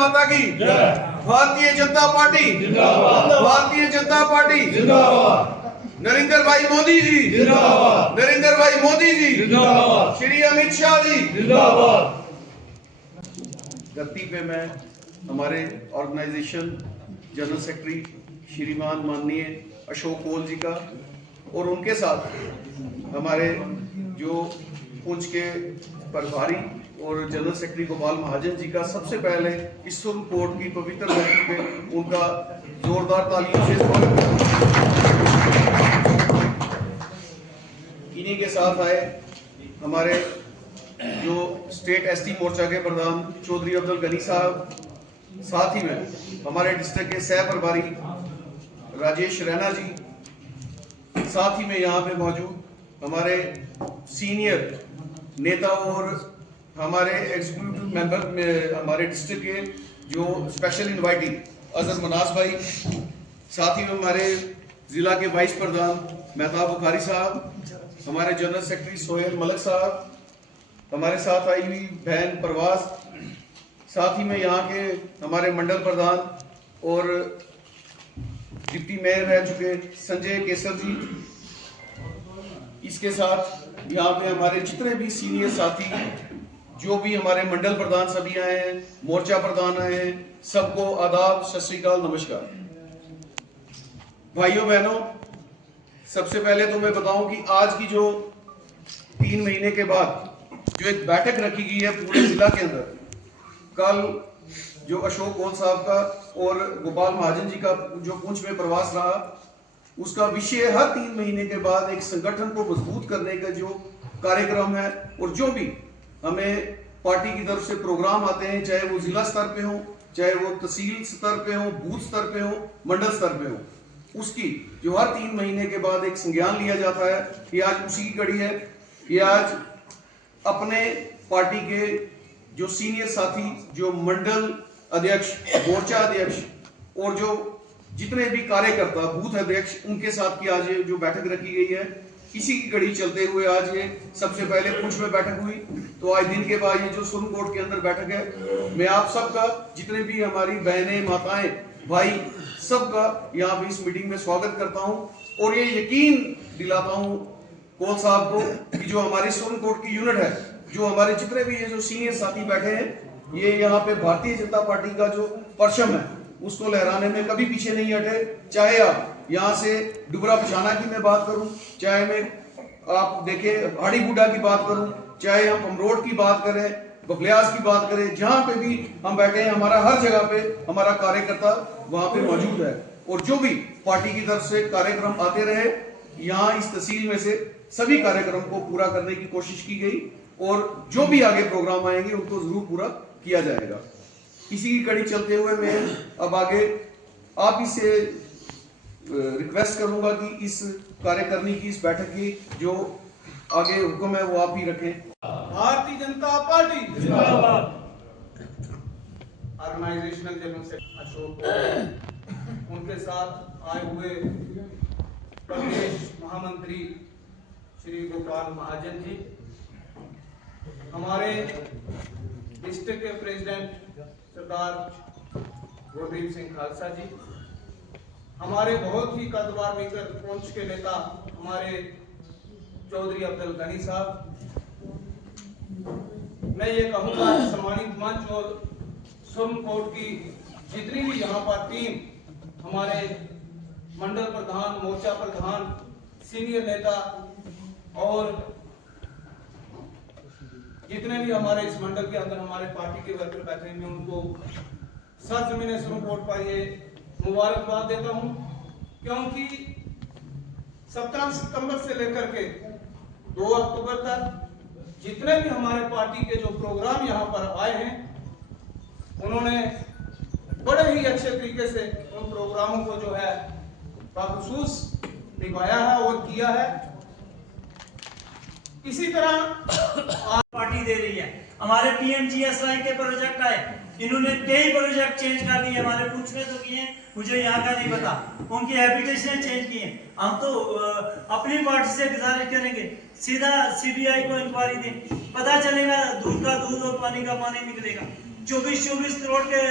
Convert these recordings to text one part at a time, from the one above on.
माता की जय। भारतीय जनता पार्टी जिंदाबाद। भारतीय जनता पार्टी जिंदाबाद। नरेंद्र भाई मोदी जी जिंदाबाद। नरेंद्र भाई मोदी जी जिंदाबाद। श्री अमित शाह जी जिंदाबाद। धरती पे मैं हमारे ऑर्गेनाइजेशन जनरल सेक्रेटरी श्रीमान माननीय अशोक कोल जी का और उनके साथ हमारे जो पुंछ के प्रभारी और जनरल सेक्रेटरी गोपाल महाजन जी का सबसे पहले इस सुप्रीम कोर्ट की पवित्र धरती पे उनका जोरदार तालियों से स्वागत। इन्हीं के साथ आए हमारे जो स्टेट एसटी मोर्चा के प्रधान चौधरी अब्दुल गनी साहब, साथ ही में हमारे डिस्ट्रिक्ट के सह प्रभारी राजेश रैना जी, साथ ही में यहाँ पे मौजूद हमारे सीनियर नेता और हमारे एग्जीक्यूटिव मेंबर में हमारे डिस्ट्रिक्ट के जो स्पेशल इनवाइटी अजहर मनास भाई, साथ ही में हमारे जिला के वाइस प्रधान मेहताब बुखारी साहब, हमारे जनरल सेक्रेटरी सोहेल मलिक साहब, हमारे साथ आई हुई बहन परवाज, साथ ही में यहाँ के हमारे मंडल प्रधान और डिप्टी मेयर रह चुके संजय केसर जी, इसके साथ यहाँ पे हमारे जितने भी सीनियर साथी जो भी हमारे मंडल प्रधान सभी आए हैं, मोर्चा प्रधान आए हैं, सबको आदाब, सत श्री अकाल, नमस्कार। भाइयों बहनों, सबसे पहले तो मैं बताऊं कि आज की जो 3 महीने के बाद जो एक बैठक रखी गई है पूरे जिला के अंदर, कल जो अशोक कोल साहब का और गोपाल महाजन जी का जो पुंछ में प्रवास रहा, उसका विषय हर 3 महीने के बाद एक संगठन को मजबूत करने का जो कार्यक्रम है और जो भी हमें पार्टी की तरफ से प्रोग्राम आते हैं, चाहे वो जिला स्तर पे हो, चाहे वो तहसील स्तर पे हो, बूथ स्तर पे हो, मंडल स्तर पे हो, उसकी जो हर 3 महीने के बाद एक संज्ञान लिया जाता है। ये आज उसी की कड़ी है। ये आज अपने पार्टी के जो सीनियर साथी, जो मंडल अध्यक्ष, मोर्चा अध्यक्ष और जो जितने भी कार्यकर्ता, बूथ अध्यक्ष, उनके साथ की आज ये जो बैठक रखी गई है, इसी की कड़ी चलते हुए आज ये सबसे पहले पुंछ में बैठक हुई, तो आज दिन के बाद ये जो सुप्रीम कोर्ट के अंदर बैठक है, मैं आप सबका, जितने भी हमारी बहनें, माताएं, भाई, सबका यहाँ पे इस मीटिंग में स्वागत करता हूँ और ये यकीन दिलाता हूँ कोल साहब को कि जो हमारी सुप्रीम कोर्ट की यूनिट है, जो हमारे जितने भी ये जो सीनियर साथी बैठे हैं, ये यहाँ पे भारतीय जनता पार्टी का जो परचम है उसको लहराने में कभी पीछे नहीं हटे। चाहे आप यहाँ से डुबरा पछाना की मैं बात करूँ, चाहे मैं आप देखें हाड़ी बूढ़ा की बात करूँ, चाहे हम पमरोड की बात करें, बखलियास की बात करें, जहाँ पे भी हम बैठे हैं, हमारा हर जगह पे हमारा कार्यकर्ता वहाँ पे मौजूद है और जो भी पार्टी की तरफ से कार्यक्रम आते रहे, यहाँ इस तहसील में से सभी कार्यक्रम को पूरा करने की कोशिश की गई और जो भी आगे प्रोग्राम आएंगे उनको जरूर पूरा किया जाएगा। इसी की कड़ी चलते हुए मैं अब आगे आप ही से रिक्वेस्ट करूंगा कि इस कार्यकारिणी की, इस बैठक की जो आगे हुक्म है वो आप ही रखें। भारतीय जनता पार्टी जिंदाबाद। ऑर्गेनाइजेशनल जनरल सेक्रेटरी अशोक, उनके साथ आए हुए प्रदेश महामंत्री श्री गोपाल महाजन जी, हमारे डिस्ट्रिक्ट के प्रेसिडेंट सरदार गुरदीप सिंह खालसा जी, हमारे बहुत ही कदवार मित्र पुंछ के नेता हमारे चौधरी अब्दुल गनी साहब, मैं ये कहूँगा सम्मानित मंच और सुप्रीम कोर्ट की जितनी भी यहाँ पर टीम, हमारे मंडल प्रधान, मोर्चा प्रधान, सीनियर नेता और जितने भी हमारे इस मंडल के अंदर हमारे पार्टी के वर्कर बैठे हैं, उनको सरजमीन सुप्रीम कोर्ट पर ये मुबारकबाद देता हूँ, क्योंकि 17 सितंबर से लेकर के 2 अक्टूबर तक जितने भी हमारे पार्टी के जो प्रोग्राम यहाँ पर आए हैं, उन्होंने बड़े ही अच्छे तरीके से उन प्रोग्रामों को जो है बाखुसूस निभाया है और किया है। इसी तरह पार्टी दे रही है। हमारे पीएमजीएसवाई के प्रोजेक्ट आए, इन्होंने कई प्रोजेक्ट चेंज कर दिए, हमारे पूछ में तो किए, मुझे यहाँ का नहीं पता, उनकी हैबिटेशन चेंज किए। हम तो अपनी पार्टी से गुजारिश करेंगे सीधा सीबीआई को इंक्वायरी दें, पता चलेगा दूध का दूध और पानी का पानी निकलेगा। 24 करोड़ के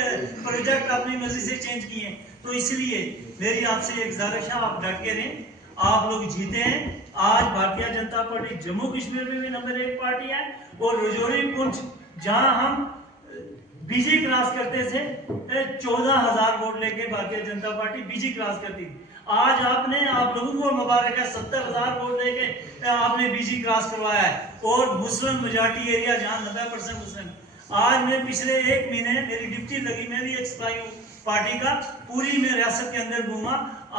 प्रोजेक्ट अपनी मर्जी से चेंज किए हैं। तो इसलिए मेरी आपसे एक गुजारिश है, आप डट के रहें, आप लोग जीते हैं। आज भारतीय जनता पार्टी जम्मू कश्मीर में भी नंबर 1 पार्टी है, और रजौरी पुंछ जहां हम बीजी क्रॉस करते थे 14,000 वोट लेके भारतीय जनता पार्टी बीजी क्रॉस करती थी। आज आप लोगों को मुबारक है, 70,000 वोट लेके आपने बीजी क्रॉस करवाया है, और मुस्लिम मेजॉरिटी एरिया जहां 90% मुस्लिम। आज मैं पिछले 1 महीने मेरी ड्यूटी लगी, मैं भी एक सिपाही हूँ पार्टी का, पूरी में रियासत के अंदर घूमा।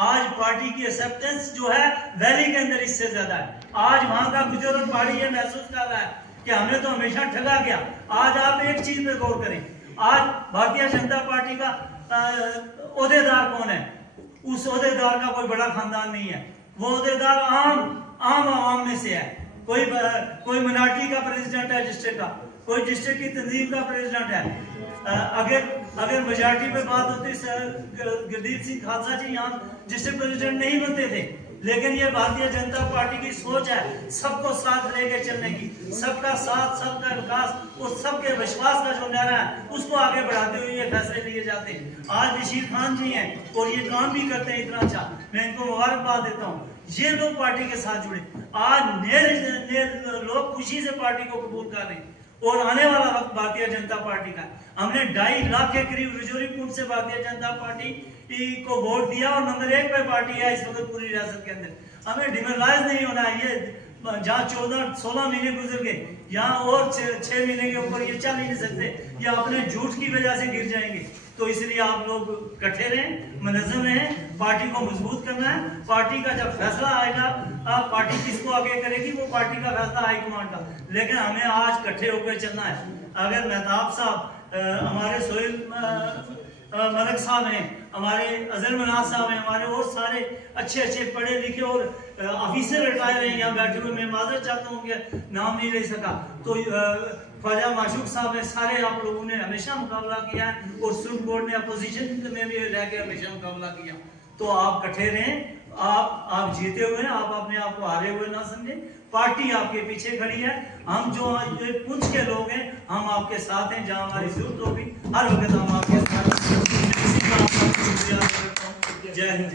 आज पार्टी की एक्सेप्टेंस जो है वैली के अंदर इससे ज्यादा है। आज वहां का बुजुर्ग पहाड़ी ये महसूस कर रहा है कि हमें तो हमेशा ठगा गया। आज आप एक चीज पे गौर करें, आज भारतीय जनता पार्टी का ओहदेदार कौन है? उस ओहदेदार का कोई बड़ा खानदान नहीं है, वो ओहदेदार आम आवाम में से है। कोई मिनॉरिटी का प्रेसिडेंट है डिस्ट्रिक्ट का, कोई डिस्ट्रिक्ट की तंजीम का प्रेसिडेंट है। अगर मेजॉरिटी पे बात होती, गुरदीप सिंह खालसा जी यहाँ डिस्ट्रिक्ट प्रेसिडेंट नहीं बनते थे। लेकिन ये भारतीय जनता पार्टी की सोच है सबको साथ लेके चलने की, सबका साथ, सबका विकास और सबके विश्वास का जो नारा है उसको आगे बढ़ाते हुए ये फैसले लिए जाते हैं। आज बशीर खान जी हैं और ये काम भी करते हैं इतना अच्छा, मैं इनको मुबारकबाद देता हूँ। ये लोग पार्टी के साथ जुड़े, आज नए लोग खुशी से पार्टी को कबूल कर रहे हैं, और आने वाला वक्त भारतीय जनता पार्टी का। हमने 2.5 लाख के करीब रजौरी पुंछ से भारतीय जनता पार्टी को वोट दिया, और नंबर 1 पे पार्टी है इस वक्त पूरी रियासत के अंदर। हमें डिमोरलाइज नहीं होना है। ये जहाँ 14-16 महीने गुजर गए, यहाँ और 6 महीने के ऊपर ये चल ही नहीं सकते, ये अपने झूठ की वजह से गिर जाएंगे। तो इसलिए आप लोग इकट्ठे रहें, मुनज़्ज़म रहें, पार्टी को मजबूत करना है। पार्टी का जब फैसला आएगा, पार्टी किसको आगे करेगी वो पार्टी का फैसला हाईकमान का, लेकिन हमें आज इकट्ठे होकर चलना है। अगर मेहताब साहब, हमारे सोहेल मलिक साहब हैं, हमारे अजहर मनाज साहब हैं, हमारे और सारे अच्छे पढ़े लिखे और ऑफिसर रिटायर हैं यहाँ बैठे हुए, मैं माजरत चाहता हूँ कि नाम नहीं ले सका। तो ख्वाजा माशूक साहब है, सारे आप लोगों ने हमेशा मुकाबला किया है, और सुप्रीम कोर्ट ने अपोजिशन में भी रह के हमेशा मुकाबला किया। तो आप इकट्ठे रहें, आप जीते हुए हैं, आप अपने आप को हारे हुए ना समझें। पार्टी आपके पीछे खड़ी है, हम जो पुंछ के लोग हैं हम आपके साथ हैं, जहां हमारी जरूरत होगी हर वक्त हम आपके साथ। जय हिंद।